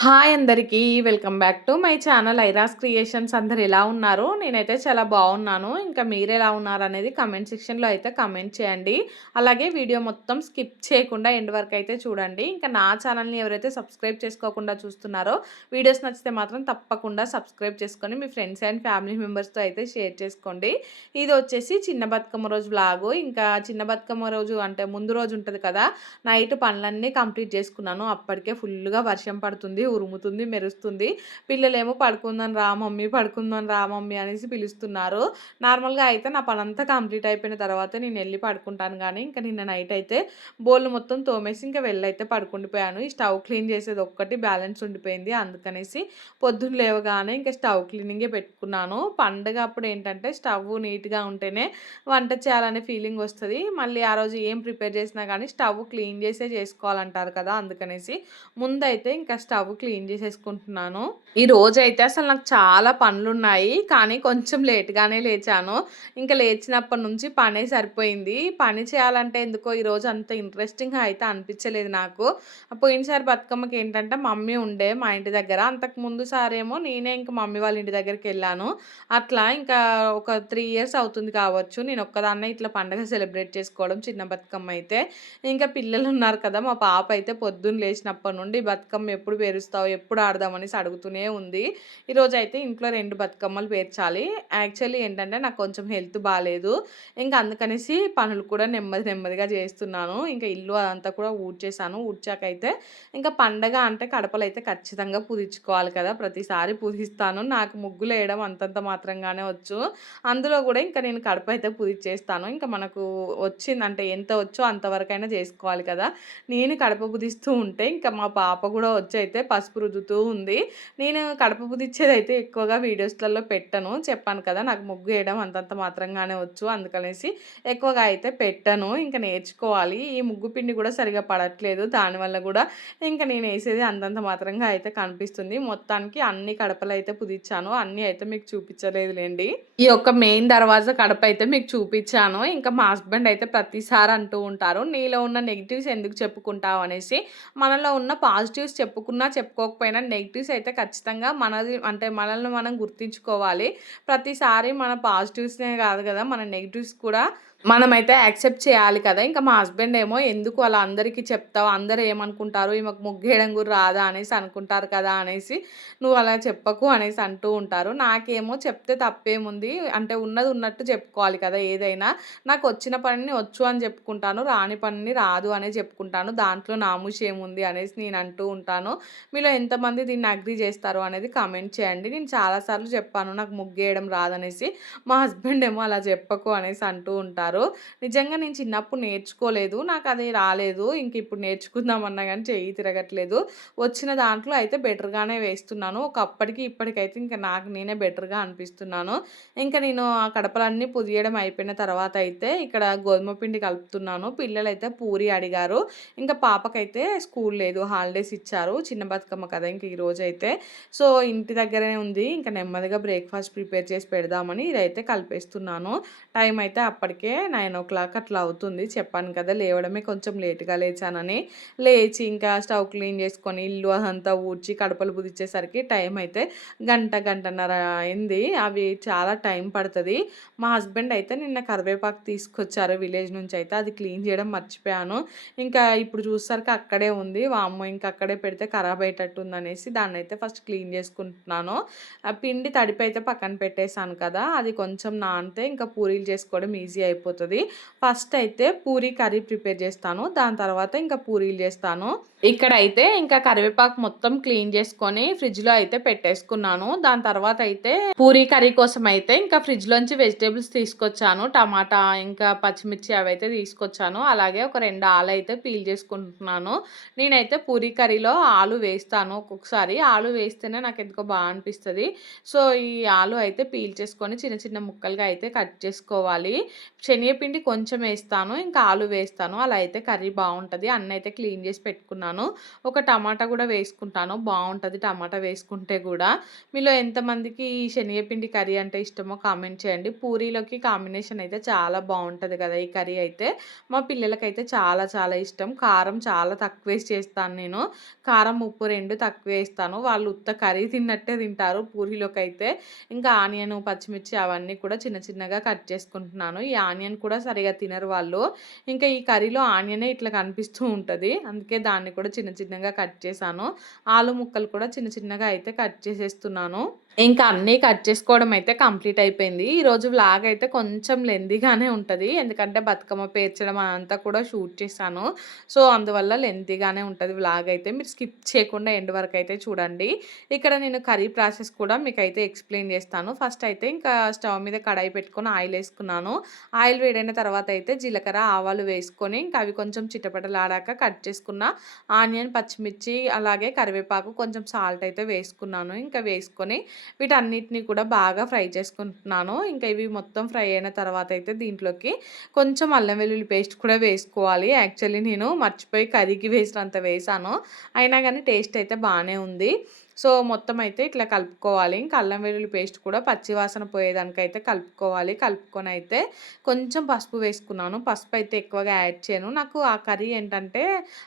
Hi అందరికీ! Welcome back to my channel ఐరాస్ creations. అందరూ ఎలా ఉన్నారు? నేనైతే చాలా బాగున్నాను. ఇంకా మీరెలా ఉన్నారనేది కామెంట్ సెక్షన్‌లో అయితే కామెంట్ చేయండి. అలాగే వీడియో మొత్తం స్కిప్ చేయకుండా ఎండ్ వరకు అయితే చూడండి. ఇంకా నా ఛానల్‌ని ఎవరైతే సబ్స్క్రైబ్ చేసుకోకుండా చూస్తున్నారో వీడియోస్ నచ్చితే మాత్రం తప్పకుండా సబ్స్క్రైబ్ చేసుకొని మీ ఫ్రెండ్స్ అండ్ ఫ్యామిలీ మెంబర్స్‌తో అయితే షేర్ చేసుకోండి. ఇది వచ్చేసి చిన్న బతుకమ్మ రోజు వ్లాగు. ఇంకా చిన్న బతుకమ్మ రోజు అంటే ముందు రోజు ఉంటది కదా! నైట్ పనులన్నీ కంప్లీట్ చేసుకున్నాను. అప్పటికే ఫుల్‌గా వర్షం పడుతుంది. ఉరుముతుంది, మెరుస్తుంది. పిల్లలేమో పడుకుందాం రా మమ్మీ, పడుకుందాం రా మమ్మీ అనేసి పిలుస్తున్నారు. నార్మల్‌గా అయితే నా పనంతా కంప్లీట్ అయిపోయిన తర్వాత నేనెళ్ళి పడుకుంటాను గానీ, ఇంక నిన్న నైట్ అయితే బోళ్ళు మొత్తం తోమేసి ఇంక వెళ్ళైతే పడుకుండిపోయాను. ఈ స్టవ్ క్లీన్ చేసేది ఒక్కటి బ్యాలెన్స్ ఉండిపోయింది. అందుకనేసి పొద్దున్న లేవగానే ఇంక స్టవ్ క్లీనింగే పెట్టుకున్నాను. పండగ అప్పుడు ఏంటంటే స్టవ్ నీట్‌గా ఉంటేనే వంట చేయాలనే ఫీలింగ్ వస్తది. మళ్ళీ ఆ రోజు ఏం ప్రిపేర్ చేసినా గానీ స్టవ్ క్లీన్ చేసే చేసుకోవాలంటారు కదా! అందుకనేసి ముందైతే ఇంకా స్టవ్ క్లీన్ చేసేసుకుంటున్నాను. ఈ రోజైతే అసలు నాకు చాలా పనులున్నాయి. కానీ కొంచెం లేట్‌గానే లేచాను. ఇంకా లేచినప్పటి నుంచి పనే సరిపోయింది. పని చేయాలంటే ఎందుకో ఈరోజు అంత ఇంట్రెస్టింగ్‌గా అయితే అనిపించలేదు నాకు. పోయినసారి బతుకమ్మకి ఏంటంటే మమ్మీ ఉండే మా ఇంటి దగ్గర. అంతకుముందు సారేమో నేనే ఇంక మమ్మీ వాళ్ళ ఇంటి దగ్గరికెళ్ళాను. అట్లా ఇంకా ఒక 3 ఇయర్స్ అవుతుంది కావచ్చు. నేను ఒక్కదాన్నే ఇట్లా పండగ సెలబ్రేట్ చేసుకోవడం చిన్న బతుకమ్మ అయితే. ఇంకా పిల్లలున్నారు కదా! మా పాప అయితే పొద్దున్న లేచినప్పటి నుండి బతుకమ్మ ఎప్పుడు పేరుస్తావు? ఎప్పుడు ఆడదాం అనేసి అడుగుతూనే ఉంది. ఈరోజైతే ఇంట్లో 2 బతుకమ్మలు పేర్చాలి. యాక్చువల్లీ ఏంటంటే నాకు కొంచెం హెల్త్ బాలేదు. ఇంకా అందుకనేసి పనులు కూడా నెమ్మదిగా చేస్తున్నాను. ఇంకా ఇల్లు అదంతా కూడా ఊడ్చేసాను. ఊడ్చాకైతే ఇంకా పండగ అంటే కడపలైతే ఖచ్చితంగా పూజించుకోవాలి కదా! ప్రతిసారి పూజిస్తాను. నాకు ముగ్గులేయడం అంతంత మాత్రంగానే వచ్చు. అందులో కూడా ఇంకా నేను కడప అయితే పూజించేస్తాను. ఇంకా మనకు వచ్చిందంటే ఎంత వచ్చో అంతవరకైనా చేసుకోవాలి కదా! నేను కడప పూజిస్తూ ఉంటే ఇంకా మా పాప కూడా వచ్చైతే పసుపు రుద్దుతూ ఉంది. నేను కడప పూజిచ్చేదైతే ఎక్కువగా వీడియోస్‌లలో పెట్టను. చెప్పాను కదా! నాకు ముగ్గు ఏయడం అంతంత మాత్రంగానే వచ్చు. అందుకనేసి ఎక్కువగా అయితే పెట్టను. ఇంక నేర్చుకోవాలి. ఈ ముగ్గు పిండి కూడా సరిగ్గా పడట్లేదు. దానివల్ల కూడా ఇంక నేనేసేది అంతంత మాత్రంగా అయితే కనిపిస్తుంది. మొత్తానికి అన్ని కడపలైతే పూజిచ్చాను. అన్నీ అయితే మీకు చూపించలేదులెండి. ఈ యొక్క మెయిన్ దర్వాజా కడప అయితే మీకు చూపించాను. ఇంకా మా హస్బెండ్ అయితే ప్రతిసారి అంటూ ఉంటారు, "నీలో ఉన్న నెగెటివ్స్ ఎందుకు చెప్పుకుంటావు" అనేసి. మనలో ఉన్న పాజిటివ్స్ చెప్పుకున్నా, చెప్పుకోకపోయినా నెగెటివ్స్ అయితే ఖచ్చితంగా మనది అంటే మనల్ని మనం గుర్తించుకోవాలి. ప్రతిసారి మన పాజిటివ్స్‌నే కాదు కదా! మన నెగెటివ్స్ కూడా మనమైతే యాక్సెప్ట్ చేయాలి కదా! ఇంకా మా హస్బెండ్ ఏమో "ఎందుకు అలా అందరికీ చెప్తావు? అందరూ ఏమనుకుంటారు? ఈమెకు ముగ్గేయడం కూడా రాదా అనేసి అనుకుంటారు కదా!" అనేసి "నువ్వు అలా చెప్పకు" అనేసి అంటూ ఉంటారు. నాకేమో చెప్తే తప్పేముంది? అంటే ఉన్నది ఉన్నట్టు చెప్పుకోవాలి కదా ఏదైనా. నాకొచ్చిన పనిని వచ్చు అని చెప్పుకుంటాను. రాని పనిని రాదు అనే చెప్పుకుంటాను. దాంట్లో నామూషి ఏముంది అనేసి నేను అంటూ ఉంటాను. మీలో ఎంతమంది దీన్ని అగ్రీ చేస్తారు అనేది కామెంట్ చేయండి. నేను చాలా సార్లు చెప్పాను నాకు ముగ్గేయడం రాదనేసి. మా హస్బెండ్ ఏమో అలా చెప్పకు అనేసి అంటూ ఉంటారు. నిజంగా నేను చిన్నప్పుడు నేర్చుకోలేదు. నాకది రాలేదు. ఇంక ఇప్పుడు నేర్చుకుందామన్నా గానీ చెయ్యి తిరగట్లేదు. వచ్చిన దాంట్లో అయితే బెటర్‌గానే వేస్తున్నాను. ఒకప్పటికి ఇప్పటికైతే ఇంక నాకు నేనే బెటర్‌గా అనిపిస్తున్నాను. ఇంక నేను ఆ కడపలన్నీ పుదియడం అయిపోయిన తర్వాత అయితే ఇక్కడ గోధుమ పిండి కలుపుతున్నాను. పిల్లలైతే పూరి అడిగారు. ఇంకా పాపకైతే స్కూల్ లేదు. హాలిడేస్ ఇచ్చారు. చిన్న బతుకమ్మ కదా! ఇంక ఈరోజైతే. సో, ఇంటి దగ్గరనే ఉంది. ఇంక నెమ్మదిగా బ్రేక్‌ఫాస్ట్ ప్రిపేర్ చేసి పెడదామని ఇదైతే కలిపేస్తున్నాను. టైం అయితే అప్పటికే 9:00 అట్లా అవుతుంది. చెప్పాను కదా! లేవడమే కొంచెం లేట్‌గా లేచానని. లేచి ఇంకా స్టవ్ క్లీన్ చేసుకొని, ఇల్లు అదంతా ఊడ్చి, కడపలు పూజించేసరికి టైం అయితే గంటన్నర అయింది. అవి చాలా టైం పడతది. మా హస్బెండ్ అయితే నిన్న కరివేపాకు తీసుకొచ్చారు విలేజ్ నుంచి అయితే. అది క్లీన్ చేయడం మర్చిపోయాను. ఇంకా ఇప్పుడు చూసేసరికి అక్కడే ఉంది. వామ్మో! ఇంక అక్కడే పెడితే ఖరాబ్ అయ్యేటట్టుందనేసి దాన్నైతే ఫస్ట్ క్లీన్ చేసుకుంటున్నాను. ఆ పిండి తడిపైతే పక్కన పెట్టేసాను కదా! అది కొంచెం నానితే ఇంకా పూరీలు చేసుకోవడం ఈజీ అయిపోతది. ఫస్ట్ అయితే పూరి కర్రీ ప్రిపేర్ చేస్తాను. దాని తర్వాత ఇంకా పూరీలు చేస్తాను. ఇక్కడైతే ఇంకా కరివేపాకు మొత్తం క్లీన్ చేసుకొని ఫ్రిడ్జ్‌లో అయితే పెట్టేసుకున్నాను. దాని తర్వాత అయితే పూరీ కర్రీ కోసం అయితే ఇంకా ఫ్రిడ్జ్‌లోంచి వెజిటబుల్స్ తీసుకొచ్చాను. టమాటా, ఇంకా పచ్చిమిర్చి అవైతే తీసుకొచ్చాను. అలాగే ఒక 2 ఆలైతే పీల్ చేసుకుంటున్నాను. నేనైతే పూరీ కర్రీలో ఆలు వేస్తాను ఒక్కొక్కసారి. ఆలు వేస్తేనే నాకెందుకో అనిపిస్తది. సో, ఈ ఆలు అయితే పీల్ చేసుకొని చిన్న చిన్న ముక్కలుగా అయితే కట్ చేసుకోవాలి. శనగపిండి కొంచెం ఏస్తాను. ఇంకా ఆలు వేస్తాను. అలా అయితే కర్రీ బావుంటది. అన్నయితే క్లీన్ చేసి పెట్టుకున్నాను. వేసుకుంటున్నాను. ఒక టమాటా కూడా వేసుకుంటాను. బావుంటది టమాటా వేసుకుంటే గూడా. మీలో ఎంతమందికి ఈ శనగపిండి కర్రీ అంటే ఇష్టమో కామెంట్ చేయండి. పూరీలోకి కాంబినేషన్ అయితే చాలా బావుంటది కదా! ఈ కర్రీ అయితే. మా పిల్లలకైతే చాలా చాలా ఇష్టం. కారం చాలా తక్కువేసి చేస్తాను నేను. కారం, ఉప్పు 2 తక్కువేస్తాను. వాళ్ళు ఉత్త కర్రీ తిన్నట్టే తింటారు పూరీలోకైతే. ఇంకా ఆనియను, పచ్చిమిర్చి అవన్నీ కూడా చిన్న చిన్నగా కట్ చేసుకుంటున్నాను. ఈ ఆనియన్ కూడా సరిగ్గా తినరు వాళ్ళు. ఇంకా ఈ కర్రీలో ఆనియనే ఇట్లా కనిపిస్తూ ఉంటది. అందుకే దాన్ని కూడా చిన్న చిన్నగా కట్ చేశాను. ఆలు ముక్కలు కూడా చిన్న చిన్నగా అయితే కట్ చేసేస్తున్నాను. ఇంకా అన్నీ కట్ చేసుకోవడం అయితే కంప్లీట్ అయిపోయింది. ఈరోజు వ్లాగ్ అయితే కొంచెం లెంతీగానే ఉంటది. ఎందుకంటే బతుకమ్మ పేర్చడం అదంతా కూడా షూట్ చేశాను. సో, అందువల్ల లెంతీగానే ఉంటది వ్లాగ్ అయితే. మీరు స్కిప్ చేయకుండా ఎండ్ వరకు అయితే చూడండి. ఇక్కడ నేను కర్రీ ప్రాసెస్ కూడా మీకైతే ఎక్స్‌ప్లెయిన్ చేస్తాను. ఫస్ట్ అయితే ఇంకా స్టవ్ మీద కడాయి పెట్టుకొని ఆయిల్ ఏసుకున్నాను. ఆయిల్ వేడైన తర్వాత అయితే జీలకర్ర, ఆవాలు వేసుకొని ఇంకా అవి కొంచెం చిటపటలాడాక కట్ చేసుకున్న ఆనియన్, పచ్చిమిర్చి అలాగే కరివేపాకు, కొంచెం సాల్ట్ అయితే వేసుకున్నాను. ఇంకా వేసుకొని వీటన్నిటిని కూడా బాగా ఫ్రై చేసుకుంటున్నాను. ఇంకా ఇవి మొత్తం ఫ్రై అయిన తర్వాత అయితే దీంట్లోకి కొంచెం అల్లం వెల్లుల్లి పేస్ట్ కూడా వేసుకోవాలి. యాక్చువల్లీ నేను మర్చిపోయి కర్రీకి వేసినంత వేశాను. అయినా గానీ టేస్ట్ అయితే బానే ఉంది. సో, మొత్తం అయితే ఇట్లా కలుపుకోవాలి. ఇంకా అల్లం వెల్లుల్లి పేస్ట్ కూడా పచ్చి వాసన పోయేదానికైతే కలుపుకోవాలి. కలుపుకొని అయితే కొంచెం పసుపు వేసుకున్నాను. పసుపు అయితే ఎక్కువగా యాడ్ చేయను. నాకు ఆ కర్రీ ఏంటంటే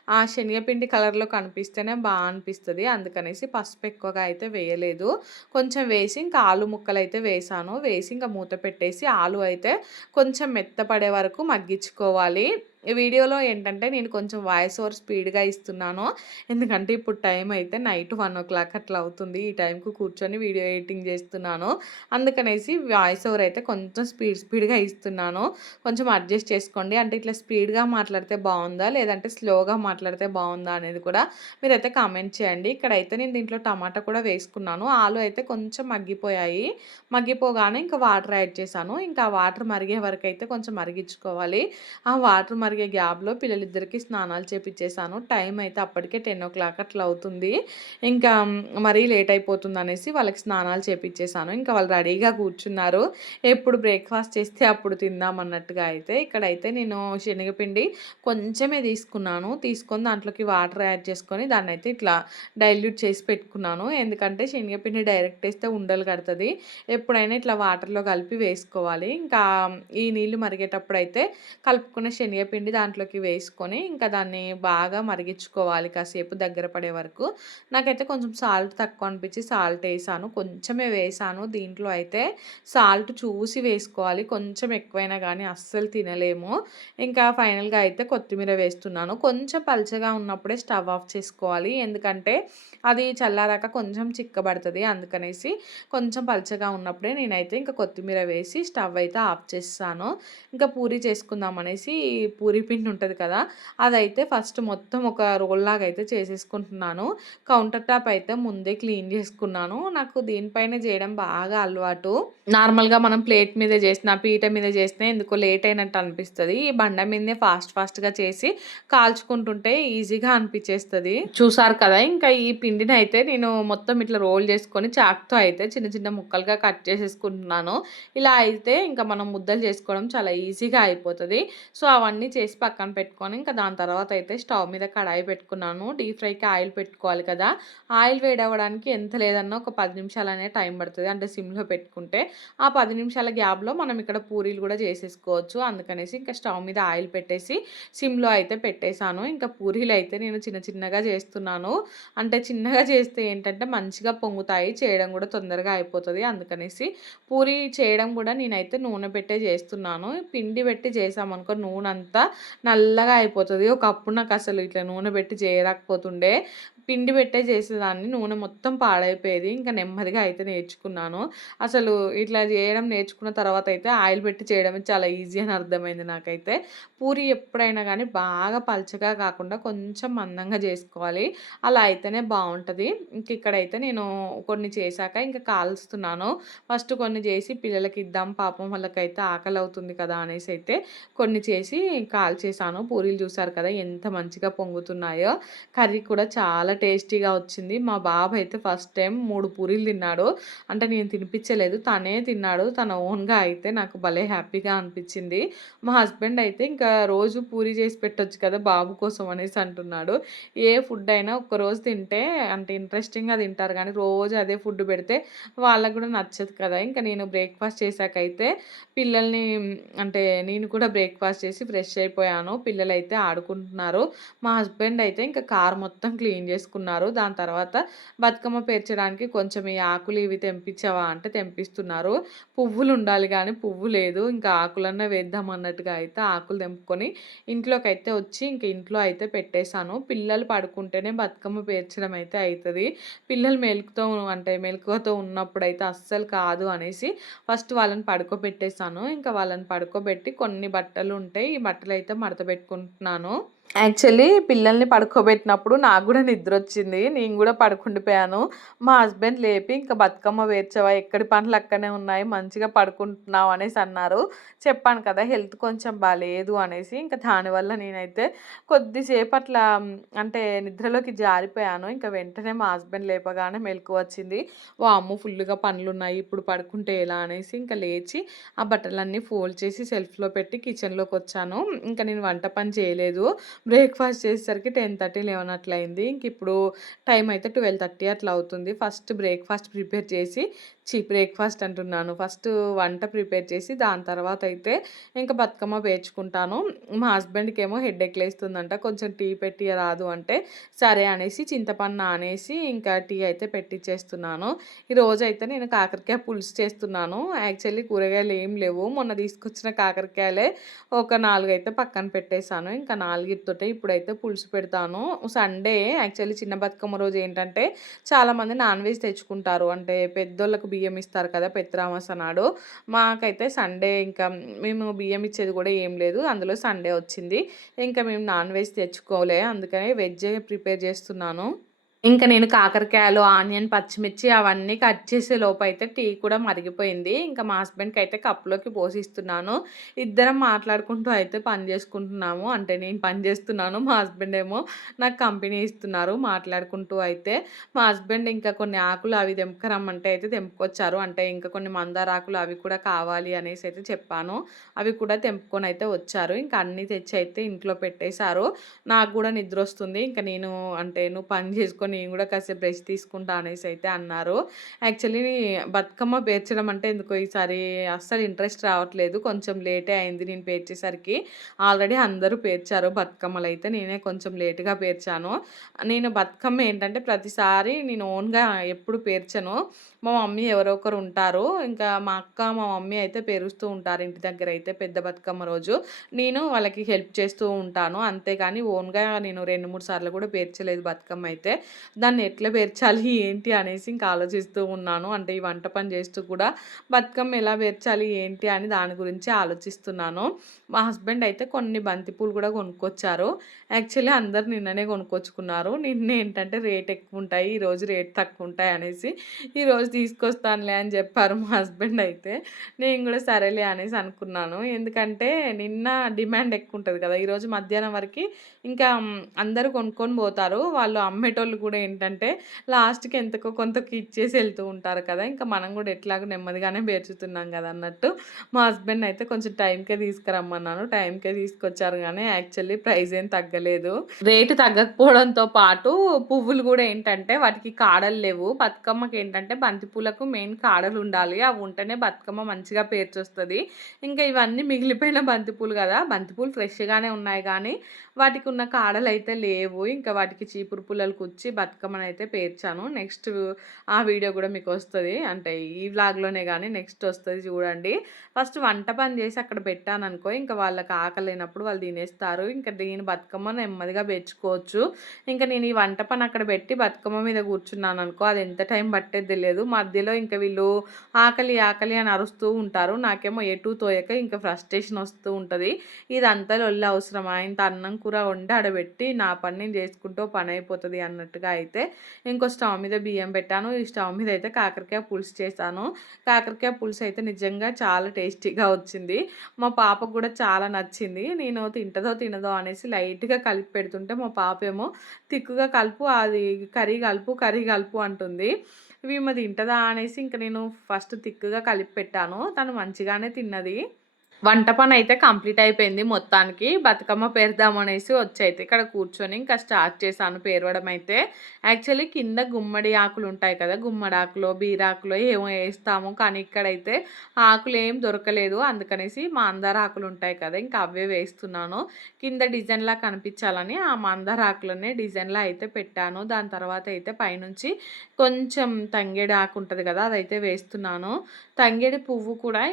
ఆ శనగపిండి కలర్‌లో కనిపిస్తేనే అనిపిస్తది. అందుకనేసి పసుపు ఎక్కువగా అయితే వేయలేదు. కొంచెం వేసి ఇంకా ఆలు ముక్కలైతే వేశాను. వేసి ఇంకా మూత పెట్టేసి ఆలు అయితే కొంచెం మెత్తపడే వరకు మగ్గించుకోవాలి. ఈ వీడియోలో ఏంటంటే నేను కొంచెం వాయిస్ ఓవర్ స్పీడ్‌గా ఇస్తున్నాను. ఎందుకంటే ఇప్పుడు టైం అయితే నైట్ 1:00 అట్లా అవుతుంది. ఈ టైంకి కూర్చొని వీడియో ఎడిటింగ్ చేస్తున్నాను. అందుకనేసి వాయిస్ ఓవర్ అయితే కొంచెం స్పీడ్‌గా ఇస్తున్నాను. కొంచెం అడ్జస్ట్ చేసుకోండి. అంటే ఇట్లా స్పీడ్‌గా మాట్లాడితే బావుందా? లేదంటే స్లోగా మాట్లాడితే బావుందా? అనేది కూడా మీరైతే కామెంట్ చేయండి. ఇక్కడైతే నేను దీంట్లో టమాటా కూడా వేసుకున్నాను. ఆలు అయితే కొంచెం మగ్గిపోయాయి. మగ్గిపోగానే ఇంకా వాటర్ యాడ్ చేశాను. ఇంకా వాటర్ మరిగే వరకైతే కొంచెం మరిగించుకోవాలి. ఆ వాటర్ మరిగే గ్యాప్‌లో పిల్లలిద్దరికీ స్నానాలు చేపిచ్చేసాను. టైం అయితే అప్పటికే 10:00 అట్లా అవుతుంది. ఇంకా మరీ లేట్ అయిపోతుందనేసి వాళ్ళకి స్నానాలు చేపిచ్చేసాను. ఇంకా వాళ్ళు రెడీగా కూర్చున్నారు. ఎప్పుడు బ్రేక్‌ఫాస్ట్ చేస్తే అప్పుడు తిందాం అన్నట్టుగా అయితే. ఇక్కడైతే నేను శనగపిండి కొంచెమే తీసుకున్నాను. తీసుకొని దాంట్లోకి వాటర్ యాడ్ చేసుకొని దాన్నైతే ఇట్లా డైల్యూట్ చేసి పెట్టుకున్నాను. ఎందుకంటే శనగపిండి డైరెక్ట్ ఏస్తే ఉండలు కడతది. ఎప్పుడైనా ఇట్లా వాటర్‌లో కలిపి వేసుకోవాలి. ఇంకా ఈ నీళ్లు మరిగేటప్పుడైతే కలుపుకున్న శనగపిండి దాంట్లోకి వేసుకొని ఇంకా దాన్ని బాగా మరిగించుకోవాలి కాసేపు దగ్గర పడే వరకు. నాకైతే కొంచెం సాల్ట్ తక్కువ అనిపించి సాల్ట్ ఏసాను. కొంచెమే వేసాను. దీంట్లో అయితే సాల్ట్ చూసి వేసుకోవాలి. కొంచెం ఎక్కువైనా గానీ అస్సలు తినలేము. ఇంకా ఫైనల్‌గా అయితే కొత్తిమీర వేస్తున్నాను. కొంచెం పల్చగా ఉన్నప్పుడే స్టవ్ ఆఫ్ చేసుకోవాలి. ఎందుకంటే అది చల్లారాక కొంచెం చిక్కబడతది. అందుకనేసి కొంచెం పల్చగా ఉన్నప్పుడే నేనైతే ఇంకా కొత్తిమీర వేసి స్టవ్ అయితే ఆఫ్ చేసేసాను. ఇంకా పూరి చేసుకుందాం అనేసి పూరి పిండి ఉంటది కదా! అదైతే ఫస్ట్ మొత్తం ఒక రోల్‌లాగా అయితే చేసేసుకుంటున్నాను. కౌంటర్ టాప్ అయితే ముందే క్లీన్ చేసుకున్నాను. నాకు దీనిపైనే చేయడం బాగా అలవాటు. నార్మల్‌గా మనం ప్లేట్ మీద చేసినా, పీట మీద చేసినా ఎందుకో లేట్ అయినట్టు అనిపిస్తది. ఈ బండ మీదనే ఫాస్ట్‌గా చేసి కాల్చుకుంటుంటే ఈజీగా అనిపిచ్చేస్తది. చూసారు కదా! ఇంకా ఈ పిండినైతే నేను మొత్తం ఇట్లా రోల్ చేసుకొని చాక్‌తో అయితే చిన్న చిన్న ముక్కలుగా కట్ చేసేసుకుంటున్నాను. ఇలా అయితే ఇంకా మనం ముద్దలు చేసుకోవడం చాలా ఈజీగా అయిపోతది. సో, అవన్నీ చేసి పక్కన పెట్టుకొని ఇంకా దాని తర్వాత అయితే స్టవ్ మీద కడాయి పెట్టుకున్నాను. డీప్ ఫ్రైకి ఆయిల్ పెట్టుకోవాలి కదా! ఆయిల్ వేడవ్వడానికి ఎంత లేదన్నా ఒక 10 నిమిషాలనే టైం పడతది. అంటే సిమ్‌లో పెట్టుకుంటే. ఆ 10 నిమిషాల గ్యాప్‌లో మనం ఇక్కడ పూరీలు కూడా చేసేసుకోవచ్చు. అందుకనేసి ఇంకా స్టవ్ మీద ఆయిల్ పెట్టేసి సిమ్‌లో అయితే పెట్టేసాను. ఇంకా పూరీలైతే నేను చిన్న చిన్నగా చేస్తున్నాను. అంటే చిన్నగా చేస్తే ఏంటంటే మంచిగా పొంగుతాయి. చేయడం కూడా తొందరగా అయిపోతది. అందుకనేసి పూరి చేయడం కూడా నేనైతే నూనె పెట్టే చేస్తున్నాను. పిండి పెట్టి చేశామనుకో నూనంతా నల్లగా అయిపోతది. ఒకప్పుడు నాకసలు ఇట్లా నూనె పెట్టి చేయరాకపోతుండే. పిండి పెట్టే చేసేదాన్ని. నూనె మొత్తం పాడైపోయేది. ఇంకా నెమ్మదిగా అయితే నేర్చుకున్నాను. అసలు ఇట్లా చేయడం నేర్చుకున్న తర్వాత అయితే ఆయిల్ పెట్టి చేయడం చాలా ఈజీ అని అర్థమైంది నాకైతే. పూరి ఎప్పుడైనా గానీ బాగా పల్చగా కాకుండా కొంచెం మందంగా చేసుకోవాలి. అలా అయితేనే బావుంటది. ఇంక ఇక్కడైతే నేను కొన్ని చేశాక ఇంక కాలుస్తున్నాను. ఫస్ట్ కొన్ని చేసి పిల్లలకిద్దాం పాపం వాళ్ళకైతే ఆకలవుతుంది కదా! అనేసైతే కొన్ని చేసి కాల్చేశాను. పూరీలు చూసారు కదా! ఎంత మంచిగా పొంగుతున్నాయో. కర్రీ కూడా చాలా చాలా టేస్టీగా వచ్చింది. మా బాబు అయితే ఫస్ట్ టైం 3 పూరీలు తిన్నాడు. అంటే నేను తినిపించలేదు. తనే తిన్నాడు. తన ఓన్‌గా అయితే నాకు భలే హ్యాపీగా అనిపించింది. మా హస్బెండ్ అయితే ఇంకా రోజు పూరి చేసి పెట్టొచ్చు కదా బాబు కోసం అనేసి అంటున్నాడు. ఏ ఫుడ్ అయినా ఒక్కరోజు తింటే అంటే ఇంట్రెస్టింగ్‌గా తింటారు గానీ, రోజు అదే ఫుడ్ పెడితే వాళ్ళకి గూడా నచ్చదు కదా! ఇంక నేను బ్రేక్‌ఫాస్ట్ చేశాకైతే పిల్లల్ని అంటే నేను కూడా బ్రేక్‌ఫాస్ట్ చేసి ఫ్రెష్ అయిపోయాను. పిల్లలైతే ఆడుకుంటున్నారు. మా హస్బెండ్ అయితే ఇంక కారు మొత్తం క్లీన్ చేసుకున్నారు. దాని తర్వాత బతుకమ్మ పేర్చడానికి కొంచెం ఈ ఆకులు ఇవి తెంపించవా అంటే తెంపిస్తున్నారు. పువ్వులుండాలి గానీ పువ్వు లేదు. ఇంకా ఆకులన్నా వేద్దాం అన్నట్టుగా అయితే ఆకులు తెంపుకొని ఇంట్లోకైతే వచ్చి ఇంక ఇంట్లో అయితే పెట్టేశాను. పిల్లలు పడుకుంటేనే బతుకమ్మ పేర్చడం అయితే అయితది. పిల్లలు మెలకువతో ఉన్నప్పుడైతే అస్సలు కాదు అనేసి ఫస్ట్ వాళ్ళని పడుకోబెట్టేసాను. ఇంకా వాళ్ళని పడుకోబెట్టి కొన్ని బట్టలుంటాయి. ఈ బట్టలైతే మడత పెట్టుకుంటున్నాను. యాక్చువల్లీ పిల్లల్ని పడుకోబెట్టినప్పుడు నాకు గూడా నిద్రొచ్చింది. నేను గూడా పడుకుండిపోయాను. మా హస్బెండ్ లేపి "ఇంక బతుకమ్మ పేర్చావా? ఎక్కడి పనులు అక్కడనే ఉన్నాయి. మంచిగా పడుకుంటున్నావు" అనేసి అన్నారు. చెప్పాను కదా! హెల్త్ కొంచెం బాలేదు అనేసి. ఇంక దానివల్ల నేనైతే కొద్దిసేపు అట్లా అంటే నిద్రలోకి జారిపోయాను. ఇంక వెంటనే మా హస్బెండ్ లేపగానే మెలుకువ వచ్చింది. వామ్మో! ఫుల్లుగా పనులున్నాయి. ఇప్పుడు పడుకుంటే ఎలా అనేసి ఇంక లేచి ఆ బట్టలన్నీ ఫోల్డ్ చేసి షెల్ఫ్‌లో పెట్టి కిచెన్‌లోకొచ్చాను. ఇంక నేను వంట పని చేయలేదు. బ్రేక్‌ఫాస్ట్ చేసేసరికి 10:30, 11 అట్లా అయింది. ఇంకిప్పుడు టైం అయితే 12:30 అట్లా అవుతుంది. ఫస్ట్ బ్రేక్‌ఫాస్ట్ ప్రిపేర్ చేసి బ్రేక్‌ఫాస్ట్ అంటున్నాను. ఫస్ట్ వంట ప్రిపేర్ చేసి దాని తర్వాతయితే ఇంక బతుకమ్మ పేర్చుకుంటాను. మా హస్బెండ్‌కేమో హెడేక్ లేస్తుందంట. కొంచెం టీ పెట్టియరాదు అంటే, సరే అనేసి చింతపండు నానేసి ఇంకా టీ అయితే పెట్టిచ్చేస్తున్నాను. ఈరోజైతే నేను కాకరకాయ పులుసు చేస్తున్నాను. యాక్చువల్లీ కూరగాయలు ఏం లేవు. మొన్న తీసుకొచ్చిన కాకరకాయలే ఒక 4 అయితే పక్కన పెట్టేసాను. ఇంకా 4తోటే ఇప్పుడైతే పులుసు పెడతాను. సండే యాక్చువల్లీ చిన్న బతుకమ్మ రోజు ఏంటంటే చాలామంది నాన్ వెజ్ తెచ్చుకుంటారు. అంటే పెద్దోళ్ళకు బియ్యం ఇస్తారు కదా! పెత్తరామాస నాడు. మాకైతే సండే ఇంకా మేము బియ్యం ఇచ్చేది కూడా ఏం లేదు. అందులో సండే వచ్చింది. ఇంకా మేము నాన్ వెజ్ తెచ్చుకోలే. అందుకని వెజ్జే ప్రిపేర్ చేస్తున్నాను. ఇంక నేను కాకరకాయలు, ఆనియన్, పచ్చిమిర్చి అవన్నీ కట్ చేసే లోపయితే టీ కూడా మరిగిపోయింది. ఇంకా మా హస్బెండ్‌కయితే కప్‌లోకి పోసిస్తున్నాను. ఇద్దరం మాట్లాడుకుంటూ అయితే పని జేసుకుంటున్నాము. అంటే నేను పని జేస్తున్నాను. మా హస్బెండ్ ఏమో నాకు కంపెనీ ఇస్తున్నారు మాట్లాడుకుంటూ అయితే. మా హస్బెండ్ ఇంకా కొన్ని ఆకులు అవి తెంపకరమ్మంటే అయితే తెంపుకొచ్చారు. అంటే ఇంకా కొన్ని మందారాకులు అవి కూడా కావాలి అనేసి అయితే చెప్పాను. అవి కూడా తెంపుకొనైతే వచ్చారు. ఇంకా అన్నీ తెచ్చి అయితే ఇంట్లో పెట్టేశారు. నాకు గూడా నిద్రొస్తుంది. ఇంక నేను అంటే "నువ్వు పని జేసుకో నేను గూడా కాసేపు రెస్ట్ తీసుకుంటా" అనేసైతే అన్నారు. యాక్చువల్లీ బతుకమ్మ పేర్చడం అంటే ఎందుకో ఈసారి అస్సలు ఇంట్రెస్ట్ రావట్లేదు. కొంచెం లేటే అయింది నేను పేర్చేసరికి. ఆల్రెడీ అందరూ పేర్చారు బతుకమ్మలైతే. నేనే కొంచెం లేట్‌గా పేర్చాను. నేను బతుకమ్మ ఏంటంటే ప్రతిసారి నేను ఓన్‌గా ఎప్పుడు పేర్చను. మా మమ్మీ ఎవరో ఒకరు ఉంటారు. ఇంకా మా అక్క, మా మమ్మీ అయితే పేరుస్తూ ఉంటారు ఇంటి దగ్గరైతే పెద్ద బతుకమ్మ రోజు. నేను వాళ్ళకి హెల్ప్ చేస్తూ ఉంటాను. అంతేగాని ఓన్‌గా నేను 2, 3 సార్లు కూడా పేర్చలేదు బతుకమ్మ అయితే. దాన్ని ఎట్లా పేర్చాలి ఏంటి అనేసి ఇంకా ఆలోచిస్తూ ఉన్నాను. అంటే ఈ వంట పని చేస్తూ కూడా బతుకమ్మ ఎలా పేర్చాలి ఏంటి అని దాని గురించి ఆలోచిస్తున్నాను. మా హస్బెండ్ అయితే కొన్ని బంతి పూలు కూడా కొనుక్కొచ్చారు. యాక్చువల్లీ అందరూ నిన్ననే కొనుక్కొచ్చుకున్నారు. నిన్నేంటంటే రేట్ ఎక్కువుంటాయి. ఈరోజు రేట్ తక్కువుంటాయి అనేసి ఈరోజు తీసుకొస్తానులే అని చెప్పారు మా హస్బెండ్ అయితే. నేను కూడా సరేలే అనేసి అనుకున్నాను. ఎందుకంటే నిన్న డిమాండ్ ఎక్కువుంటది కదా! ఈరోజు మధ్యాహ్నం వరకి ఇంకా అందరూ కొనుక్కొని పోతారు. వాళ్ళు అమ్మేటోళ్ళు కూడా ఏంటంటే లాస్ట్‌కి ఎంతకో కొంతకి ఇచ్చేసి ఎళ్తూ ఉంటారు కదా! ఇంకా మనం కూడా ఎట్లాగో నెమ్మదిగానే పేర్చుతున్నాం కదా! అన్నట్టు మా హస్బెండ్‌ని అయితే కొంచెం టైంకే తీసుకురమ్మన్నాను. టైంకే తీసుకొచ్చారు గానీ యాక్చువల్లీ ప్రైస్ ఏం తగ్గలేదు. రేటు తగ్గకపోవడంతో పాటు పువ్వులు గూడా ఏంటంటే వాటికి కాడలు లేవు. బతుకమ్మకేంటంటే బంతి పూలకు మెయిన్ కాడలుండాలి. అవి ఉంటేనే బతుకమ్మ మంచిగా పేర్చొస్తది. ఇంకా ఇవన్నీ మిగిలిపోయిన బంతి పూలు గదా! బంతి పూలు ఫ్రెష్‌గానే ఉన్నాయి గానీ వాటికున్న కాడలైతే లేవు. ఇంకా వాటికి చీపురు పుల్లలు కుచ్చి బతుకమ్మనైతే పేర్చాను. నెక్స్ట్ ఆ వీడియో గూడా మీకొస్తది. అంటే ఈ వ్లాగ్‌లోనే గానీ నెక్స్ట్ ఒస్తది చూడండి. ఫస్ట్ వంట పని జేసి అక్కడ పెట్టాననుకో ఇంక వాళ్ళకి ఆకలేనప్పుడు వాళ్ళు తినేస్తారు. ఇంక నేను బతుకమ్మ నెమ్మదిగా పేర్చుకోవచ్చు. ఇంక నేను ఈ వంట పని అక్కడ పెట్టి బతుకమ్మ మీద కూర్చున్నాననుకో అది ఎంత టైం పట్టేది తెలీదు. మధ్యలో ఇంక వీళ్ళు ఆకలి, ఆకలి అని అరుస్తూ ఉంటారు. నాకేమో ఎటూ తోయక ఇంక ఫ్రస్ట్రేషన్ ఒస్తూ ఉంటది. ఇదంతా లొల్లి అవసరమా? ఇంత అన్నం కూర వండి ఆడబెట్టి నా పని నేను చేసుకుంటూ పనయిపోతది అన్నట్టుగా అన్నట్టుగా అయితే ఇంకో స్టవ్ మీద బియ్యం పెట్టాను. ఈ స్టవ్ మీద అయితే కాకరకాయ పులుసు చేశాను. కాకరకాయ పులుసు అయితే నిజంగా చాలా టేస్టీగా వచ్చింది. మా పాపకు కూడా చాలా నచ్చింది. నేను తింటదో తినదో అనేసి లైట్‌గా కలిపి పెడుతుంటే మా పాపేమో తిక్కుగా కలుపు అది కర్రీ కలుపు అంటుంది. ఈమె తింటదా అనేసి ఇంక నేను ఫస్ట్ తిక్కుగా కలిపి పెట్టాను. తను మంచిగానే తిన్నది. వంట పనైతే కంప్లీట్ అయిపోయింది మొత్తానికి. బతుకమ్మ పేరుద్దామనేసి వచ్చైతే ఇక్కడ కూర్చొని ఇంకా స్టార్ట్ చేశాను పేరవడం అయితే. యాక్చువల్లీ కింద గుమ్మడి ఆకులుంటాయి కదా! గుమ్మడాకులో, బీరాకులో ఏమో ఏస్తాము. కానీ ఇక్కడైతే ఆకులేం దొరకలేదు. అందుకనేసి మందార ఆకులుంటాయి కదా! ఇంకా అవే వేస్తున్నాను. కింద డిజైన్‌లా కనిపించాలని ఆ మందార ఆకులనే డిజైన్‌లా అయితే పెట్టాను. దాని తర్వాత అయితే పైనుంచి కొంచెం తంగేడు ఆకు ఉంటది కదా! అదైతే వేస్తున్నాను. తంగేడు పువ్వు కూడా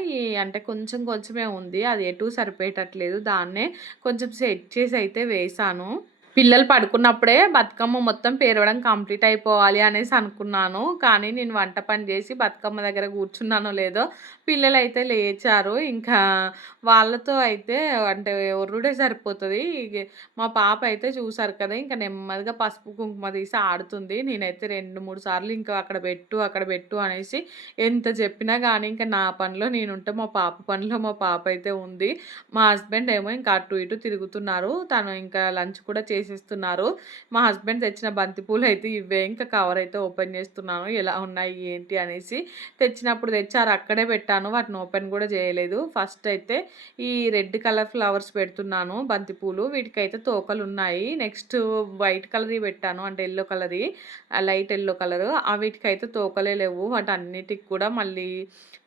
అంటే కొంచెం కొంచెమే ఉంది. అది ఎటూ సరిపోయేటట్లేదు. దాన్నే కొంచెం సెట్ చేసి అయితే వేశాను. పిల్లలు పడుకున్నప్పుడే బతుకమ్మ మొత్తం పేరవడం కంప్లీట్ అయిపోవాలి అనేసి అనుకున్నాను. కానీ నేను వంట పని చేసి బతుకమ్మ దగ్గర కూర్చున్నానో లేదో పిల్లలైతే లేచారు. ఇంకా వాళ్ళతో అయితే అంటే ఒర్రుడే సరిపోతది. మా పాప అయితే చూసారు కదా! ఇంక నెమ్మదిగా పసుపు, కుంకుమ తీసి ఆడుతుంది. నేనైతే 2, 3 సార్లు ఇంకా అక్కడ పెట్టు అనేసి ఎంత చెప్పినా గానీ ఇంక నా పనిలో నేనుంటే మా పాప పనిలో మా పాప అయితే ఉంది. మా హస్బెండ్ ఏమో ఇంకా అటు ఇటు తిరుగుతున్నారు. తను ఇంకా లంచ్ కూడా చేసేస్తున్నారు. మా హస్బెండ్ తెచ్చిన బంతి పూలయితే ఇవే. ఇంకా కవర్ అయితే ఓపెన్ చేస్తున్నాను. ఎలా ఉన్నాయి ఏంటి అనేసి. తెచ్చినప్పుడు తెచ్చారు అక్కడే పెట్టాను. వాటిని ఓపెన్ కూడా చేయలేదు. ఫస్ట్ అయితే ఈ రెడ్ కలర్ ఫ్లవర్స్ పెడుతున్నాను బంతిపూలు. వీటికైతే తోకలున్నాయి. నెక్స్ట్ వైట్ కలర్‌వి పెట్టాను. అంటే యెల్లో కలర్‌వి లైట్ యెల్లో కలరు. వీటికైతే తోకలే లేవు. వాటన్నిటికి కూడా మళ్ళీ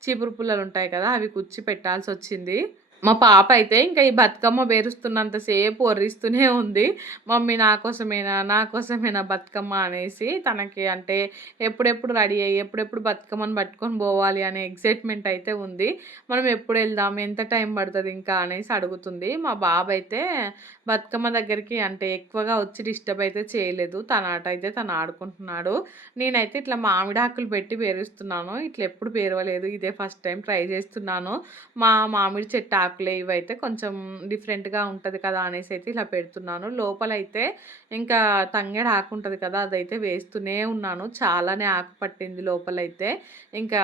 చీపురు పుల్లలుంటాయి కదా! అవి కుచ్చి పెట్టాల్సొచ్చింది. మా పాప అయితే ఇంకా ఈ బతుకమ్మ పేరుస్తున్నంత సేపు ఒర్రిస్తూనే ఉంది. మమ్మీ నా కోసమేనా బతుకమ్మ అనేసి తనకి అంటే ఎప్పుడెప్పుడు రెడీ అయ్యి, ఎప్పుడెప్పుడు బతుకమ్మని పట్టుకొని పోవాలి అనే ఎక్సైట్‌మెంట్ అయితే ఉంది. మనం ఎప్పుడెళ్దాం? ఎంత టైం పడతది ఇంకా అనేసి అడుగుతుంది. మా బాబైతే బతుకమ్మ దగ్గరికి అంటే ఎక్కువగా వచ్చి డిస్టర్బ్ అయితే చేయలేదు. తన ఆట అయితే తను ఆడుకుంటున్నాడు. నేనైతే ఇట్లా మామిడాకులు పెట్టి పేరుస్తున్నాను. ఇట్లా ఎప్పుడు పేరవలేదు. ఇదే ఫస్ట్ టైం ట్రై చేస్తున్నాను. మామిడి చెట్టు ఆకులే ఇవైతే కొంచెం డిఫరెంట్‌గా ఉంటది కదా! అనేసైతే ఇలా పెడుతున్నాను. లోపలైతే ఇంకా తంగేడు ఆకు ఉంటది కదా! అదైతే వేస్తూనే ఉన్నాను. చాలానే ఆకు పట్టింది లోపలైతే. ఇంకా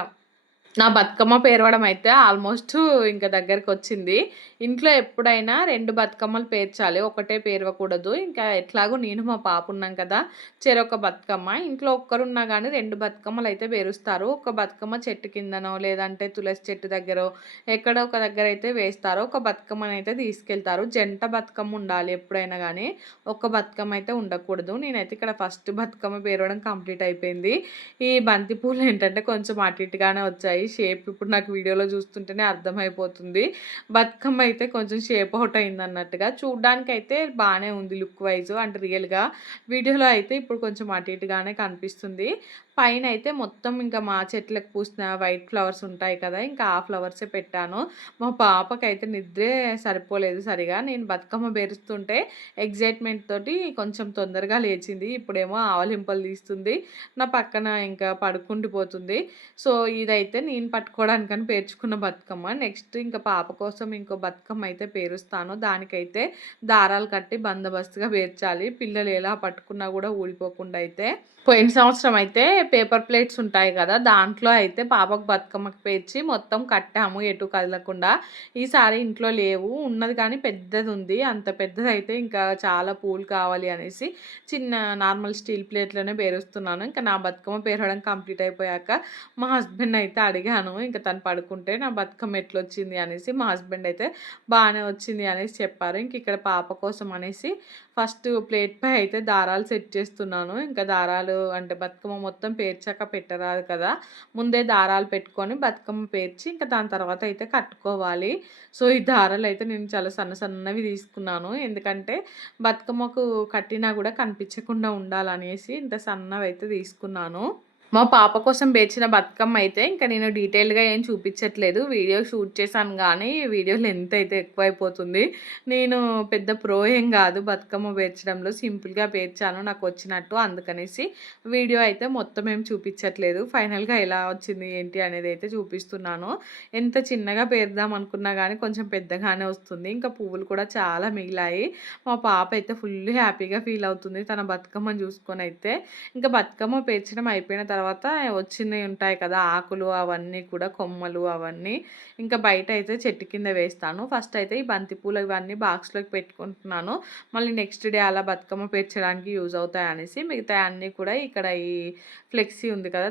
నా బతుకమ్మ పేరవడం అయితే ఆల్మోస్ట్ ఇంక దగ్గరకొచ్చింది. ఇంట్లో ఎప్పుడైనా 2 బతుకమ్మలు పేర్చాలి. ఒకటే పేరవకూడదు. ఇంకా ఎట్లాగో నేను మా పాప ఉన్నాం కదా! చెరొక బతుకమ్మ. ఇంట్లో ఒక్కరున్నా గానీ 2 బతుకమ్మలైతే పేరుస్తారు. ఒక బతుకమ్మ చెట్టు కిందనో, లేదంటే తులసి చెట్టు దగ్గరో ఎక్కడో ఒక దగ్గరైతే వేస్తారు. ఒక బతుకమ్మనైతే తీసుకెళ్తారు. జంట బతుకమ్మ ఉండాలి ఎప్పుడైనా గానీ. ఒక్క బతుకమ్మ అయితే ఉండకూడదు. నేనైతే ఇక్కడ ఫస్ట్ బతుకమ్మ పేరవడం కంప్లీట్ అయిపోయింది. ఈ బంతి పూలేంటంటే కొంచెం అటు ఇటుగానే వచ్చాయి. షేప్ ఇప్పుడు నాకు వీడియోలో చూస్తుంటేనే అర్థమైపోతుంది. బతుకమ్మ అయితే కొంచెం షేప్ ఔట్ అయిందన్నట్టుగా. చూడ్డానికైతే బానే ఉంది లుక్ వైస్ అంటే రియల్‌గా. వీడియోలో అయితే ఇప్పుడు కొంచెం అటు ఇటుగానే కనిపిస్తుంది. పైనైతే మొత్తం ఇంకా మా చెట్లకు పూసిన వైట్ ఫ్లవర్స్ ఉంటాయి కదా! ఇంకా ఆ ఫ్లవర్సే పెట్టాను. మా పాపకైతే నిద్రే సరిపోలేదు సరిగా. నేను బతుకమ్మ పేరుస్తుంటే ఎక్సైట్‌మెంట్ తోటి కొంచెం తొందరగా లేచింది. ఇప్పుడేమో ఆవలింపలు తీస్తుంది. నా పక్కన ఇంకా పడుకుండిపోతుంది. సో, ఇదైతే నేను పట్టుకోవడానికని పేర్చుకున్న బతుకమ్మ. నెక్స్ట్ ఇంకా పాప కోసం ఇంకో బతుకమ్మ అయితే పేరుస్తాను. దానికైతే దారాలు కట్టి బందోబస్తుగా పేర్చాలి. పిల్లలు ఎలా పట్టుకున్నా కూడా ఊడిపోకుండా అయితే. పోయిన సంవత్సరం అయితే పేపర్ ప్లేట్స్ ఉంటాయి కదా! దాంట్లో అయితే పాపకు బతుకమ్మకి పేర్చి మొత్తం కట్టాము ఎటు కదలకుండా. ఈసారి ఇంట్లో లేవు. ఉన్నది కానీ పెద్దదుంది. అంత పెద్దదైతే ఇంకా చాలా పూలు కావాలి అనేసి చిన్న నార్మల్ స్టీల్ ప్లేట్‌లోనే పేరుస్తున్నాను. ఇంకా నా బతుకమ్మ పేరవడం కంప్లీట్ అయిపోయాక మా హస్బెండ్‌ని అయితే అడిగాను. ఇంక తను పడుకుంటే నా బతుకమ్మ ఎట్లొచ్చింది అనేసి. మా హస్బెండ్ అయితే బానే వచ్చింది అనేసి చెప్పారు. ఇంక ఇక్కడ పాప కోసం అనేసి ఫస్ట్ ప్లేట్‌పై అయితే దారాలు సెట్ చేస్తున్నాను. ఇంకా దారాలు అంటే బతుకమ్మ మొత్తం పేర్చాక పెట్టరాదు కదా! ముందే దారాలు పెట్టుకొని బతుకమ్మ పేర్చి ఇంకా దాని తర్వాత అయితే కట్టుకోవాలి. సో, ఈ దారాలైతే నేను చాలా సన్నవి తీసుకున్నాను. ఎందుకంటే బతుకమ్మకు కట్టినా గూడా కనిపించకుండా ఉండాలనేసి ఇంత సన్నవైతే తీసుకున్నాను. మా పాప కోసం పేర్చిన బతుకమ్మ అయితే ఇంకా నేను డీటెయిల్‌గా ఏం చూపించట్లేదు. వీడియో షూట్ చేశాను గానీ, వీడియో లెంత్ అయితే ఎక్కువైపోతుంది. నేను పెద్ద ప్రో ఏం గాదు బతుకమ్మ పేర్చడంలో. సింపుల్‌గా పేర్చాను నాకొచ్చినట్టు. అందుకనేసి వీడియో అయితే మొత్తం ఏం చూపించట్లేదు. ఫైనల్‌గా ఎలా వచ్చింది ఏంటి అనేది అయితే చూపిస్తున్నాను. ఎంత చిన్నగా పేరుద్దాం అనుకున్నా గానీ కొంచెం పెద్దగానే వస్తుంది. ఇంకా పువ్వులు కూడా చాలా మిగిలాయి. మా పాప అయితే ఫుల్ హ్యాపీగా ఫీల్ అవుతుంది తన బతుకమ్మని చూసుకొనైతే. ఇంకా బతుకమ్మ పేర్చడం అయిపోయిన తర్వాత వచ్చినయి ఉంటాయి కదా! ఆకులు అవన్నీ కూడా కొమ్మలు అవన్నీ ఇంకా బయట అయితే చెట్టు కింద వేస్తాను. ఫస్ట్ అయితే ఈ బంతి పూలు ఇవన్నీ బాక్స్‌లోకి పెట్టుకుంటున్నాను. మళ్ళీ నెక్స్ట్ డే అలా బతుకమ్మ పేర్చడానికి యూజ్ అవుతాయనేసి మిగతాయి అన్నీ కూడా ఇక్కడ ఈ ఫ్లెక్సీ ఉంది కదా!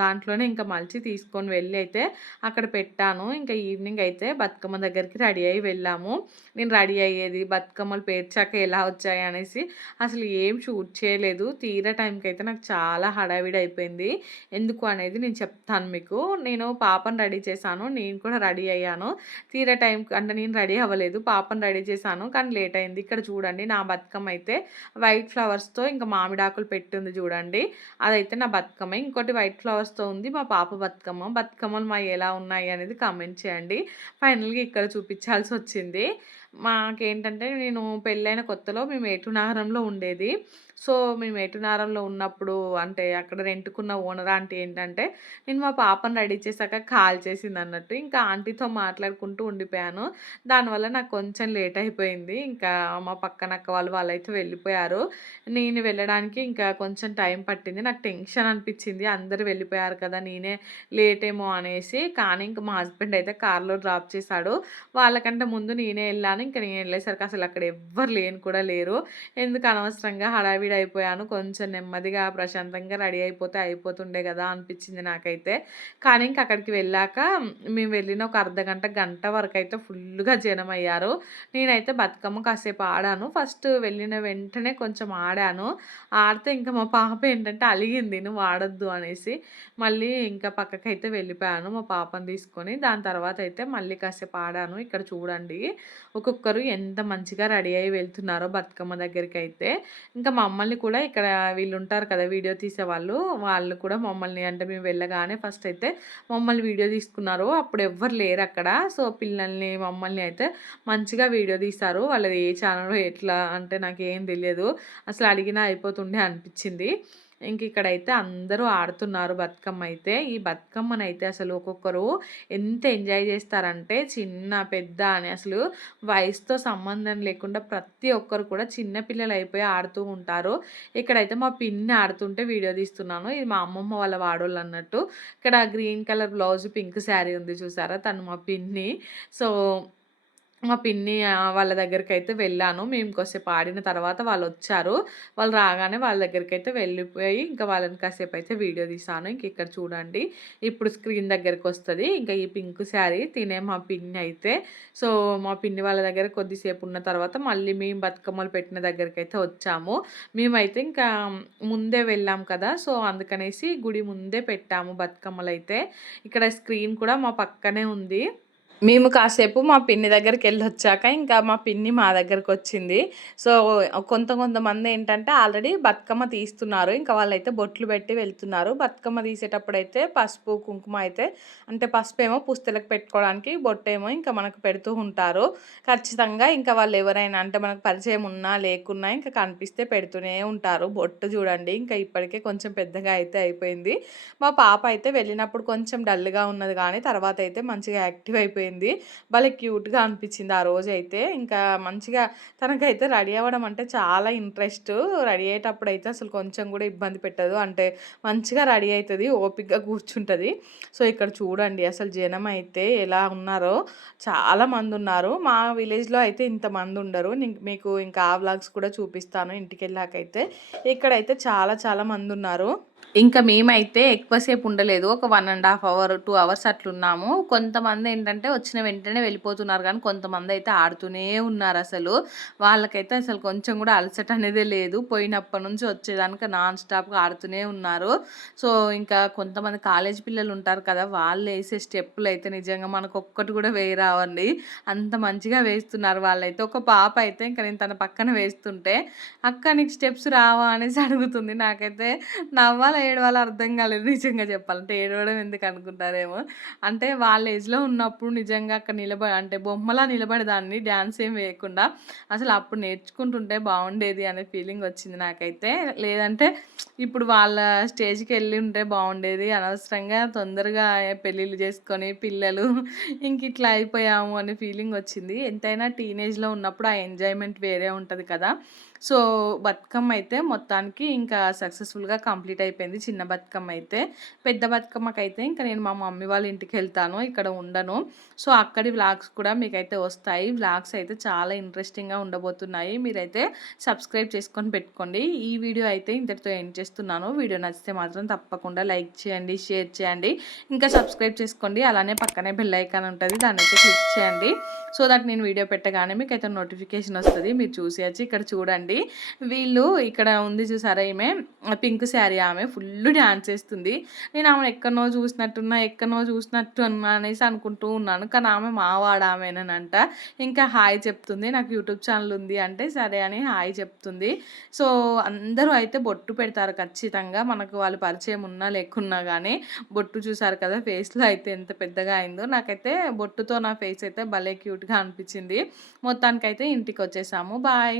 దాంట్లోనే ఇంకా మలిచి తీసుకొని వెళ్ళి అయితే అక్కడ పెట్టాను. ఇంకా ఈవినింగ్ అయితే బతుకమ్మ దగ్గరికి రెడీ అయ్యి వెళ్ళాము. నేను రెడీ అయ్యేది, బతుకమ్మలు పేర్చాక ఎలా వచ్చాయి అనేసి అసలు ఏం షూట్ చేయలేదు. తీరా టైంకైతే నాకు చాలా హడావిడి అయిపోయింది. ఎందుకు అనేది నేను చెప్తాను మీకు. నేను పాపని రెడీ చేశాను. నేను కూడా రెడీ అయ్యాను. తీరా టైంకి అంటే నేను రెడీ అవ్వలేదు. పాపని రెడీ చేశాను. కానీ లేట్ అయింది. ఇక్కడ చూడండి నా బతుకమ్మ అయితే వైట్ ఫ్లవర్స్‌తో ఇంకా మామిడాకులు పెట్టి ఉంది చూడండి. అదైతే నా బతుకమ్మ. ఇంకోటి వైట్ ఫ్లవర్స్‌తో ఉంది మా పాప బతుకమ్మ. బతుకమ్మలు మాయి ఎలా ఉన్నాయి అనేది కామెంట్ చేయండి. ఫైనల్‌గా ఇక్కడ చూపించాల్సొచ్చింది. మాకేంటంటే నేను పెళ్ళైన కొత్తలో మేము ఏటునాగరంలో ఉండేది. సో, మేము ఏటునాగరంలో ఉన్నప్పుడు అంటే అక్కడ రెంట్‌కున్న ఓనర్ ఆంటీ ఏంటంటే, నేను మా పాపని రెడీ చేశాక కాల్ చేసిందన్నట్టు. ఇంకా ఆంటీతో మాట్లాడుకుంటూ ఉండిపోయాను. దానివల్ల నాకు కొంచెం లేట్ అయిపోయింది. ఇంకా మా పక్కన అక్క వాళ్ళైతే వెళ్ళిపోయారు. నేను వెళ్ళడానికి ఇంకా కొంచెం టైం పట్టింది. నాకు టెన్షన్ అనిపించింది. అందరూ వెళ్ళిపోయారు కదా! నేనే లేట్ ఏమో అనేసి. కానీ ఇంక మా హస్బెండ్ అయితే కార్‌లో డ్రాప్ చేశాడు. వాళ్ళకంటే ముందు నేనే ఎళ్ళాను. ఇంక నేను ఎళ్ళేసరికి అసలు అక్కడ ఎవ్వరు కూడా లేరు. ఎందుకు అనవసరంగా హడావిడి అయిపోయాను. కొంచెం నెమ్మదిగా ప్రశాంతంగా రెడీ అయిపోతే అయిపోతుండే గదా! అనిపించింది నాకైతే. కానీ ఇంక అక్కడికి వెళ్ళాక మేము వెళ్ళిన ఒక అర్ధగంట, గంట వరకైతే ఫుల్లుగా జనమయ్యారు. నేనైతే బతుకమ్మ కాసేపు ఆడాను. ఫస్ట్ వెళ్ళిన వెంటనే కొంచెం ఆడాను. ఆడితే ఇంకా మా పాప ఏంటంటే అలిగింది నువ్వు ఆడొద్దు అనేసి. మళ్ళీ ఇంకా పక్కకైతే వెళ్ళిపోయాను మా పాపని తీసుకొని. దాని తర్వాత అయితే మళ్ళీ కాసేపు ఆడాను. ఇక్కడ చూడండి ఒక్కొక్కరు ఎంత మంచిగా రెడీ అయ్యి వెళ్తున్నారో బతుకమ్మ దగ్గరికైతే. ఇంకా మమ్మల్ని కూడా ఇక్కడ వీళ్ళుంటారు కదా! వీడియో తీసేవాళ్ళు. వాళ్ళు కూడా మమ్మల్ని అంటే మేము వెళ్ళగానే ఫస్ట్ అయితే మమ్మల్ని వీడియో తీసుకున్నారు. అప్పుడు ఎవ్వరు లేరక్కడ. సో, పిల్లల్ని, మమ్మల్ని అయితే మంచిగా వీడియో తీశారు. వాళ్ళది ఏ ఛానలో ఎట్లా అంటే నాకేం తెలియదు. అసలు అడిగినా అయిపోతుండే అనిపించింది. ఇంక ఇక్కడైతే అందరూ ఆడుతున్నారు బతుకమ్మ అయితే. ఈ బతుకమ్మనైతే అసలు ఒక్కొక్కరు ఎంత ఎంజాయ్ చేస్తారంటే చిన్న, పెద్ద అని అసలు వయసుతో సంబంధం లేకుండా ప్రతి ఒక్కరు కూడా చిన్న పిల్లలైపోయి ఆడుతూ ఉంటారు. ఇక్కడైతే మా పిన్ని ఆడుతుంటే వీడియో తీస్తున్నాను. ఇది మా అమ్మమ్మ వాళ్ళ వాడోళ్ళన్నట్టు. ఇక్కడ green colour blouse, pink sari ఉంది చూసారా? తను మా పిన్ని. సో మా పిన్ని వాళ్ళ దగ్గరికైతే వెళ్ళాను. మేము కొద్దిసేపు ఆడిన తర్వాత వాళ్ళొచ్చారు. వాళ్ళు రాగానే వాళ్ళ దగ్గరికైతే వెళ్ళిపోయి ఇంకా వాళ్ళని కాసేపయితే వీడియో తీశాను. ఇంక ఇక్కడ చూడండి. ఇప్పుడు స్క్రీన్ దగ్గరకొస్తది. ఇంకా ఈ పింక్ శారీ తినే మా పిన్ని అయితే. సో, మా పిన్ని వాళ్ళ దగ్గర కొద్దిసేపు ఉన్న తర్వాత మళ్ళీ మేము బతుకమ్మలు పెట్టిన దగ్గరికైతే వచ్చాము. మేమైతే ఇంకా ముందే వెళ్ళాం కదా! సో, అందుకనేసి గుడి ముందే పెట్టాము బతుకమ్మలైతే. ఇక్కడ స్క్రీన్ కూడా మా పక్కనే ఉంది. మేము కాసేపు మా పిన్ని దగ్గరికెళ్ళొచ్చాక, ఇంకా మా పిన్ని మా దగ్గరకొచ్చింది. సో, కొంతమందేంటంటే ఆల్రెడీ బతుకమ్మ తీస్తున్నారు. ఇంకా వాళ్ళైతే బొట్లు పెట్టి వెళ్తున్నారు. బతుకమ్మ తీసేటప్పుడైతే పసుపు, కుంకుమ అయితే అంటే పసుపేమో పుస్తెలకు పెట్టుకోవడానికి, బొట్టేమో ఇంకా మనకు పెడుతూ ఉంటారు. ఖచ్చితంగా ఇంకా వాళ్ళెవరైనా అంటే మనకు పరిచయం ఉన్నా, లేకున్నా ఇంకా కనిపిస్తే పెడుతూనే ఉంటారు. బొట్టు చూడండి ఇంకా ఇప్పటికే కొంచెం పెద్దగా అయితే అయిపోయింది. మా పాప అయితే వెళ్ళినప్పుడు కొంచెం డల్‌గా ఉన్నది గానీ, తర్వాతయితే మంచిగా యాక్టివ్ అయిపోయింది. భలే క్యూట్‌గా అనిపించింది ఆ రోజైతే. ఇంకా మంచిగా తనకైతే రెడీ అవ్వడం అంటే చాలా ఇంట్రెస్ట్. రెడీ అయ్యేటప్పుడైతే అసలు కొంచెం కూడా ఇబ్బంది పెట్టదు. అంటే మంచిగా రెడీ అయితది. ఓపికగా కూర్చుంటది. సో, ఇక్కడ చూడండి అసలు జనమైతే ఎలా ఉన్నారో చాలా మందున్నారు. మా విలేజ్‌లో అయితే ఇంతమంది ఉండరు. మీకు ఇంకా ఆ వ్లాగ్స్ కూడా చూపిస్తాను ఇంటికెళ్ళాకైతే. ఇక్కడైతే చాలా చాలా మందున్నారు. ఇంకా మేమైతే ఎక్కువసేపు ఉండలేదు. ఒక 1½ అవర్, 2 అవర్స్ అట్లున్నాము. కొంతమందేంటంటే వచ్చిన వెంటనే వెళ్ళిపోతున్నారు గానీ, కొంతమందయితే ఆడుతూనే ఉన్నారసలు. వాళ్ళకైతే అసలు కొంచెం గూడా అలసట అనేదే లేదు. పోయినప్పటి నుంచి వచ్చేదాకా నాన్ స్టాప్‌గా ఆడుతూనే ఉన్నారు. సో, ఇంకా కొంతమంది కాలేజీ పిల్లలుంటారు కదా! వాళ్ళేసే స్టెప్పులయితే నిజంగా మనకొక్కటి గూడా రావండి. అంత మంచిగా వేస్తున్నారు వాళ్ళైతే. ఒక పాప అయితే ఇంక నేను తన పక్కన వేస్తుంటే, "అక్క నీకు స్టెప్స్ రావా?" అనేసి అడుగుతుంది. నాకైతే నవ్వాల ఏడవాలో అర్థం కాలేదు నిజంగా చెప్పాలంటే. ఏడవడం ఎందుకు అనుకుంటారేమో. అంటే వాళ్ళ ఏజ్‌లో ఉన్నప్పుడు నిజంగా అక్కడ అంటే బొమ్మలా నిలబడేదాన్ని డాన్స్ ఏం వేయకుండా. అసలు అప్పుడు నేర్చుకుంటుంటే బావుండేది అనే ఫీలింగ్ వచ్చింది నాకైతే. లేదంటే ఇప్పుడు వాళ్ళ స్టేజ్‌కెళ్ళి ఉంటే బావుండేది. అనవసరంగా తొందరగా పెళ్ళిళ్ళు చేసుకొని పిల్లలు ఇంకిట్లా అయిపోయాము అనే ఫీలింగ్ వచ్చింది. ఎంతైనా టీనేజ్‌లో ఉన్నప్పుడు ఆ ఎంజాయ్‌మెంట్ వేరే ఉంటది కదా! సో, బతుకమ్మ అయితే మొత్తానికి ఇంకా సక్సెస్‌ఫుల్‌గా కంప్లీట్ అయిపోయింది. చిన్న బతుకమ్మ అయితే. పెద్ద బతుకమ్మకైతే ఇంక నేను మా మమ్మీ వాళ్ళ ఇంటికెళ్తాను. ఇక్కడ ఉండను. సో, అక్కడి వ్లాగ్స్ కూడా మీకైతే వస్తాయి. వ్లాగ్స్ అయితే చాలా ఇంట్రెస్టింగ్‌గా ఉండబోతున్నాయి. మీరైతే సబ్స్క్రైబ్ చేసుకొని పెట్టుకోండి. ఈ వీడియో అయితే ఇంతటితో ఎండ్ చేస్తున్నాను. వీడియో నచ్చితే మాత్రం తప్పకుండా లైక్ చేయండి, షేర్ చేయండి. ఇంకా సబ్స్క్రైబ్ చేసుకోండి. అలానే పక్కనే బెల్ ఐకాన్ ఉంటది. దాన్నైతే క్లిక్ చేయండి. సో దట్ నేను వీడియో పెట్టగానే మీకైతే నోటిఫికేషన్ వస్తది. మీరు చూసేయొచ్చు. ఇక్కడ చూడండి. వీళ్ళు ఇక్కడ ఉంది చూసారా ఈమె పింక్ శారీ ఆమె ఫుల్లు డాన్స్ ఏస్తుంది. నేను ఆమెను ఎక్కడనో చూసినట్టు అనేసి అనుకుంటూ ఉన్నాను. కానీ ఆమె మా వాడామెనేనంట. ఇంకా హాయ్ చెప్తుంది. నాకు యూట్యూబ్ ఛానల్ ఉంది అంటే సరే అని హాయ్ చెప్తుంది. సో, అందరూ అయితే బొట్టు పెడతారు ఖచ్చితంగా. మనకు వాళ్ళు పరిచయం ఉన్నా లేకున్నా గానీ. బొట్టు చూసారు కదా ఫేస్‌లో అయితే ఎంత పెద్దగా అయిందో. నాకైతే బొట్టుతో నా ఫేస్ అయితే భలే క్యూట్‌గా అనిపించింది. మొత్తానికైతే ఇంటికొచ్చేసాము. బాయ్.